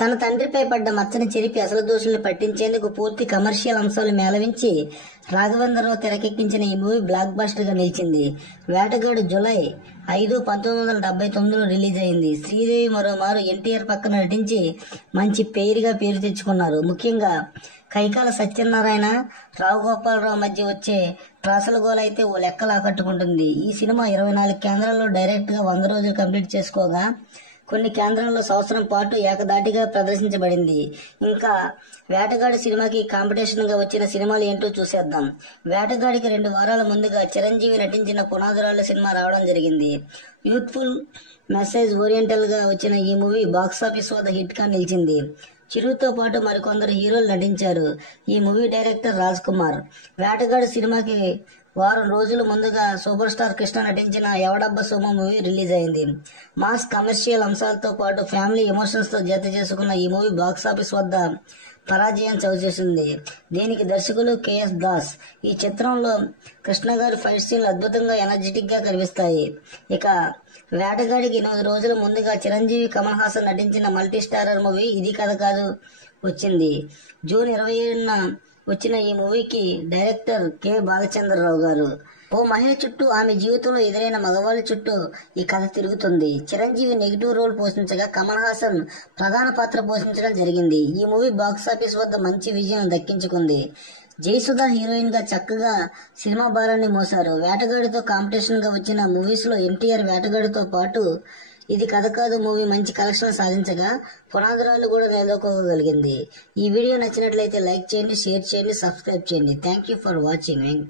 తన తండ్రిపై పడ్డ మచ్చని చెరిపి అసలు దోషుల్ని పట్టించేందుకు పూర్తి కమర్షియల్ అంశాలు మేళవించి రాఘవేంద్రరావు తెరకెక్కించిన ఈ మూవీ బ్లాక్ బస్టర్ గా నిలిచింది. వేటగాడు జూలై 5, 1979లో రిలీజ్ అయింది. శ్రీదేవి మరోమారు ఎన్టీఆర్ పక్కన నటించి మంచి పేరుగా పేరు తెచ్చుకున్నారు. ముఖ్యంగా కైకాల సత్యనారాయణ, రావు గోపాలరావు మధ్య వచ్చే ప్రాసలగోల అయితే ఓ లెక్కలు ఆకట్టుకుంటుంది. ఈ సినిమా 24 కేంద్రాల్లో డైరెక్ట్ గా 100 రోజులు కంప్లీట్ చేసుకోగా కొన్ని కేంద్రాల్లో సంవత్సరం పాటు ఏకదాటిగా ప్రదర్శించబడింది. ఇంకా వేటగాడి సినిమాకి కాంపిటీషన్ గా వచ్చిన సినిమాలు ఏంటో చూసేద్దాం. వేటగాడికి 2 వారాల ముందుగా చిరంజీవి నటించిన పునాదురాళ్ల సినిమా రావడం జరిగింది. యూత్ఫుల్ మెసేజ్ ఓరియంటల్ గా వచ్చిన ఈ మూవీ బాక్సాఫీస్ వద్ద హిట్ గా నిలిచింది. చిరుతో పాటు మరికొందరు హీరోలు నటించారు. ఈ మూవీ డైరెక్టర్ రాజ్ కుమార్. వేటగాడి సినిమాకి వారం రోజుల ముందుగా సూపర్ స్టార్ కృష్ణ నటించిన ఎవడబ్బ సోమ మూవీ రిలీజ్ అయింది. మాస్ కమర్షియల్ అంశాలతో పాటు ఫ్యామిలీ ఎమోషన్స్ తో జత చేసుకున్న ఈ మూవీ బాక్సాఫీస్ వద్ద పరాజయం చవిచూసింది. దీనికి దర్శకులు కెఎస్ దాస్. ఈ చిత్రంలో కృష్ణ గారి ఫైట్ సీన్లు అద్భుతంగా ఎనర్జెటిక్ గా కనిపిస్తాయి. ఇక వేటగాడికి 8 రోజుల ముందుగా చిరంజీవి, కమల్ హాసన్ నటించిన మల్టీ స్టారర్ మూవీ ఇది కథ కాదు వచ్చింది. జూన్ 27న వచ్చిన ఈ మూవీకి డైరెక్టర్ కె బాలచంద్రరావు గారు. ఓ మహిళ చుట్టూ, ఆమె జీవితంలో ఎదురైన మగవాళ్ళ చుట్టూ ఈ కథ తిరుగుతుంది. చిరంజీవి నెగిటివ్ రోల్ పోషించగా కమల్ హాసన్ ప్రధాన పాత్ర పోషించడం జరిగింది. ఈ మూవీ బాక్సాఫీస్ వద్ద మంచి విజయం దక్కించుకుంది. జయసుధ హీరోయిన్ గా చక్కగా సినిమా భారాన్ని మోశారు. వేటగాడితో కాంపిటీషన్ గా వచ్చిన మూవీస్ లో ఎన్టీఆర్ వేటగాడితో పాటు ఇది కథ కాదు మూవీ మంచి కలెక్షన్ సాధించగా పునాదురాలు కూడా నిలదొక్కగలిగింది. ఈ వీడియో నచ్చినట్లయితే లైక్ చేయండి, షేర్ చేయండి, సబ్స్క్రైబ్ చేయండి. Thank you for watching.